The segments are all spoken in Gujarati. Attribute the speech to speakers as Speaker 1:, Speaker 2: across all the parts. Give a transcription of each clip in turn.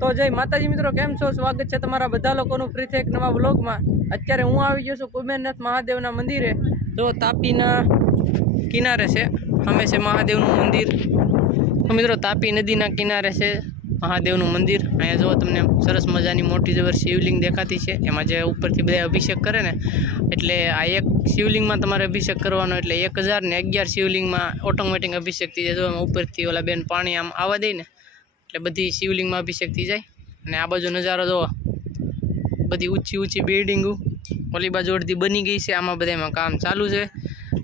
Speaker 1: તો જય માતાજી મિત્રો, કેમ છો? સ્વાગત છે તમારા બધા લોકોનું ફરીથી એક નવા બ્લોગમાં અત્યારે હું આવી ગયો છું કુબેરનાથ મહાદેવના મંદિરે. જો તાપીના કિનારે છે, અમે છે મહાદેવનું મંદિર. મિત્રો, તાપી નદીના કિનારે છે મહાદેવનું મંદિર. અહીંયા જો તમને સરસ મજાની મોટી જબર શિવલિંગ દેખાતી છે. એમાં જે ઉપરથી બધા અભિષેક કરે ને, એટલે આ એક શિવલિંગમાં તમારે અભિષેક કરવાનો એટલે એક હજાર ને અગિયાર શિવલિંગમાં ઓટોમેટિક અભિષેક થઈ જાય. જો ઉપરથી ઓલા બેન પાણી આમ આવવા દઈ ને એટલે બધી શિવલિંગમાં અભિષેક થઈ જાય. અને આ બાજુ નજારો જોવો. બધી ઊંચી ઊંચી બિલ્ડિંગો. ઓલી બાજુ અડધી બની ગઈ છે. આમાં બધામાં કામ ચાલુ છે.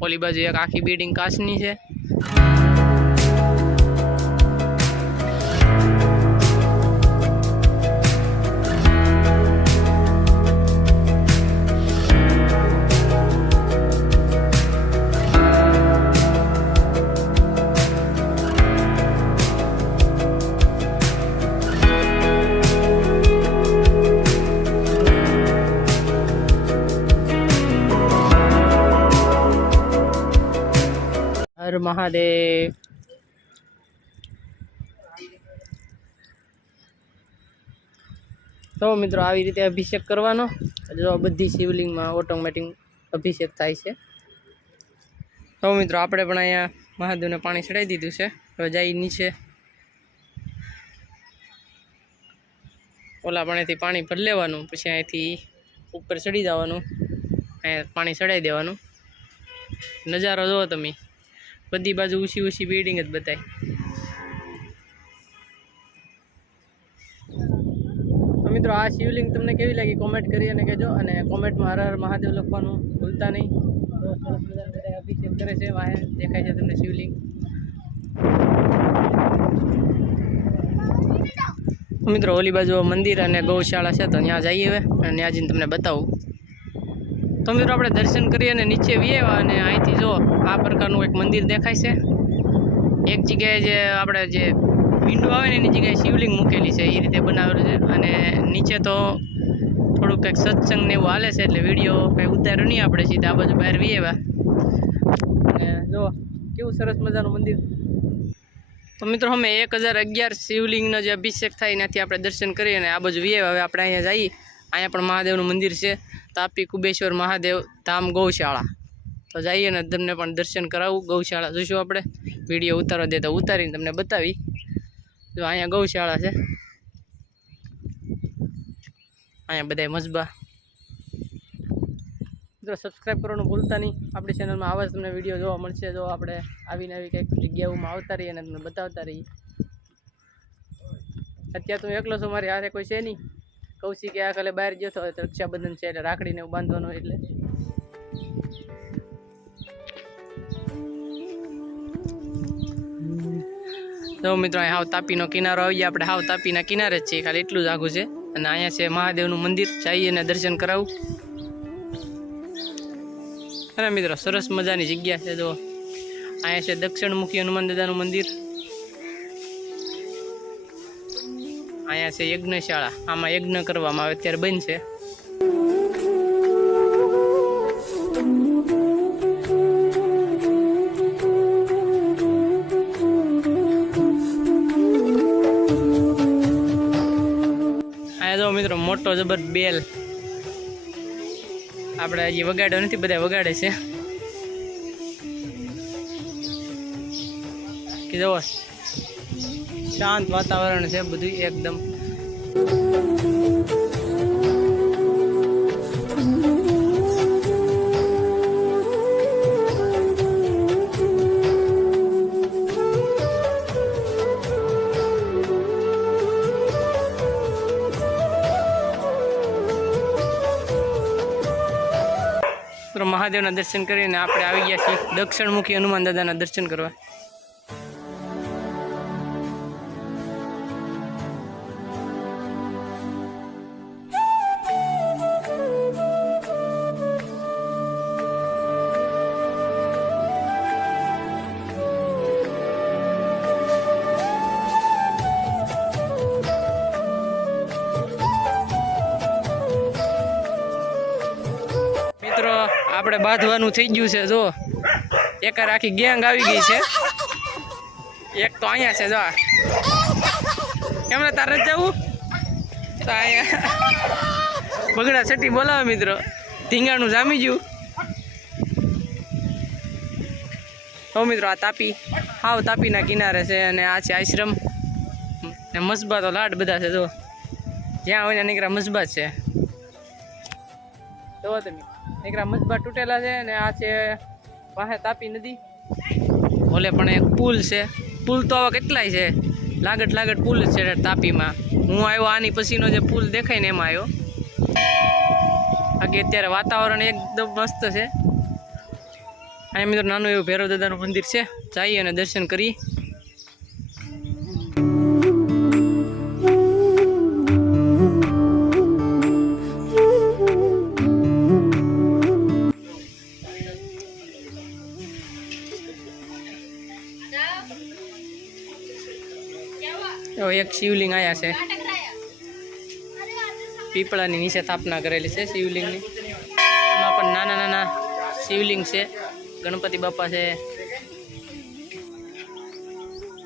Speaker 1: ઓલી બાજુ એક આખી બિલ્ડિંગ કાચની છે. મહાદેવ. તો મિત્રો આવી રીતે અભિષેક કરવાનો. જો બધી શિવલિંગમાં ઓટોમેટિક અભિષેક થાય છે. તો મિત્રો આપણે પણ અહીંયા મહાદેવને પાણી ચડાવી દીધું છે. હવે જાય નીચે. ઓલા પાણીથી પાણી ભરી લેવાનું, પછી અહીંથી ઉપર ચડી જવાનું. અહીંયા પાણી ચડાવી દેવાનું. નજારો જુઓ તમે. બધી બાજુ ઊંચી ઊંચી બિલ્ડિંગ જ બતાય. મિત્રો, આ શિવલિંગ તમને કેવી લાગી? કોમેન્ટ કરી અને કહેજો. અને કોમેન્ટમાં હર હર મહાદેવ લખવાનું ભૂલતા નહીં. અભિષેક કરે છે, વાહે દેખાય છે તમને શિવલિંગ. મિત્રો, ઓલી બાજુ મંદિર અને ગૌશાળા છે, તો ત્યાં જઈએ હવે. અને ત્યાં જઈને તમને બતાવું. તો મિત્રો આપણે દર્શન કરીએ અને નીચે વીએ અને અહીંથી જો આ પ્રકારનું એક મંદિર દેખાય છે. એક જગ્યાએ જે આપણે જે વિન્ડો આવે ને એની જગ્યાએ શિવલિંગ મૂકેલી છે, એ રીતે બનાવેલું છે. અને નીચે તો થોડુંક કંઈક સત્સંગ ને એવું હાલે છે, એટલે વીડિયો કંઈ ઉતાર્યો નહીં આપણે, સીધા આ બાજુ બહાર વીએ અને જો, કેવું સરસ મજાનું મંદિર. તો મિત્રો અમે એક હજાર અગિયાર શિવલિંગનો જે અભિષેક થાય એનાથી આપણે દર્શન કરીએ અને આ બાજુ વીએ હવે આપણે અહીંયા જઈએ અહીંયા પણ મહાદેવનું મંદિર છે. તાપી કુબેશ્વર મહાદેવ ધામ ગૌશાળા. તો જઈએ ને તમને પણ દર્શન કરાવું. ગૌશાળા જોઈશું આપણે. વીડિયો ઉતારવા દે તો ઉતારીને તમને બતાવી. જો અહીંયા ગૌશાળા છે. અહીંયા બધા મજબા મિત્રો સબસ્ક્રાઈબ કરવાનું ભૂલતા નહીં. આપણી ચેનલમાં આવા જ તમને વીડિયો જોવા મળશે. જો આપણે આવીને આવી કંઈક જગ્યાઓમાં આવતા રહીએ અને તમને બતાવતા રહીએ. અત્યારે તો એકલો છું. મારી હારે કોઈ છે નહીં. કૌશિક આ કાલે બહાર ગયો હતો તો રક્ષાબંધન છે એટલે રાખડીને એવું બાંધવાનું એટલે. તો મિત્રો અહીંયા હાવ તાપીનો કિનારો આવી ગયા. આપણે હાવ તાપીના કિનારે જ છીએ, ખાલી એટલું જ આઘું છે. અને અહીંયા છે મહાદેવનું મંદિર. જઈએ અને દર્શન કરાવું. અરે મિત્રો, સરસ મજાની જગ્યા છે જો અહીંયા છે દક્ષિણમુખી હનુમાન દાદાનું મંદિર. અહીંયા છે યજ્ઞશાળા. આમાં યજ્ઞ કરવામાં આવે, અત્યારે બંધ છે. મિત્રો, મોટો જબર બેલ. આપણે હજી વગાડ્યો નથી, બધા વગાડે છે. કે જુઓ. શાંત વાતાવરણ છે બધું એકદમ. મહાદેવના દર્શન કરીને આપણે આવી ગયા છીએ દક્ષિણમુખી હનુમાન દાદાના દર્શન કરવા. આપણે બાંધવાનું થઈ ગયું છે, જો. એક આખી ગેંગ આવી ગઈ છે. એક તો અહીંયા છે, જો. કેમ તારે જવું? તો અહીંયા બગડા છઠ્ઠી બોલાવે મિત્રો. ધીંગાણું જામી ગયું. હો મિત્રો, આ તાપી. હાવ તાપીના કિનારે છે અને આ છે આશ્રમ. ને મસબા તો લાડ બધા છે, જો. જ્યાં હોય ત્યાં નીકળ્યા મસબા છે. જોવો તમે. નીકળ્યા મસબા તૂટેલા છે અને આ છે પાસે તાપી નદી. ઓલે પણ એક પુલ છે. પુલ તો આવા કેટલાય છે. લાગટ લાગટ પુલ છે તાપીમાં. હું આવ્યો આની પછીનો જે પુલ દેખાય ને એમાં આવ્યો. બાકી અત્યારે વાતાવરણ એકદમ મસ્ત છે. અહીંયા મિત્રો નાનું એવું ભૈરવ દાદાનું મંદિર છે. જઈએ અને દર્શન કરીએ તો એક શિવલિંગ આયા છે. પીપળાની નીચે સ્થાપના કરેલી છે શિવલિંગની. એમાં પણ નાના નાના શિવલિંગ છે. ગણપતિ બાપા છે.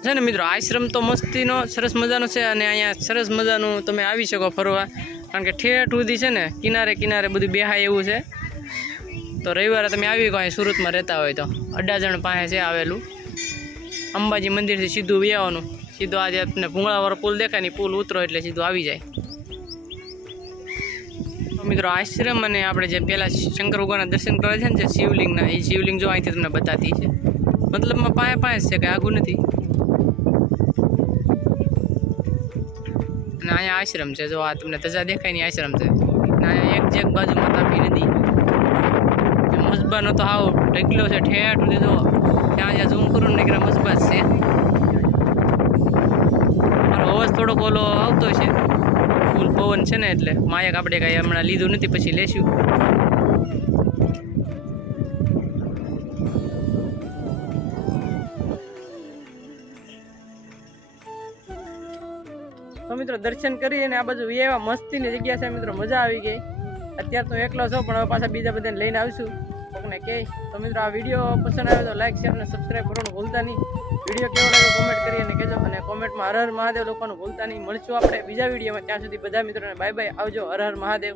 Speaker 1: છે ને મિત્રો, આશ્રમ તો મસ્તીનો, સરસ મજાનો છે અને અહીંયા સરસ મજાનું તમે આવી શકો ફરવા. કારણ કે ઠેઠ સુધી છે ને, કિનારે કિનારે બધું બેહાય એવું છે. તો રવિવારે તમે આવી ગયો અહીં સુરતમાં રહેતા હોય તો. અડાજણ પાસે છે આવેલું. અંબાજી મંદિરથી સીધું વ્યાવાનું સીધું આજે તમને ભૂંગળાવાળો પુલ દેખાય ને પુલ ઉતરો એટલે સીધું આવી જાય. મિત્રો, આશ્રમ અને આપણે જે પહેલાં શંકર ભગવાનના દર્શન કરે છે ને જે શિવલિંગના એ શિવલિંગ જો અહીંથી તમને બતાતી છે. મતલબમાં પાસે પાસે છે કે આગું નથી. અને અહીંયા આશ્રમ છે, જો આ તમને તજા દેખાય ને આશ્રમ છે. અહીંયા એક જેક બાજુમાં તાપી નદી. મસબાનો તો આવો ઢગલો છે, ઠેઠ સુધી જો. જ્યાં ઝૂમ કરું ને નીકળ્યા મસબા છે. મારો અવાજ થોડોક ઓલો આવતો છે. ફૂલ પવન છે ને એટલે માયક આપણે કાંઈ હમણાં લીધું નથી, પછી લેશું. તો મિત્રો દર્શન કરી અને આ બાજુ એવા મસ્તીની જગ્યા છે, મિત્રો મજા આવી ગઈ. અત્યારે તો એકલો છો, પણ હવે પાછા બીજા બધાને લઈને આવીશું. કોકને કહે, તો મિત્રો આ વીડિયો પસંદ આવ્યો તો લાઈક શેર અને સબસ્ક્રાઈબ કરવાનું ભૂલતા નહીં. વીડિયો કેવો લાગ્યો કોમેન્ટ કરી અને કહેજો અને કોમેન્ટમાં હર હર મહાદેવ લોકોનું ભૂલતા નહીં. મળશું આપણે બીજા વિડીયોમાં. ત્યાં સુધી બધા મિત્રોને બાય બાય આવજો હર હર મહાદેવ.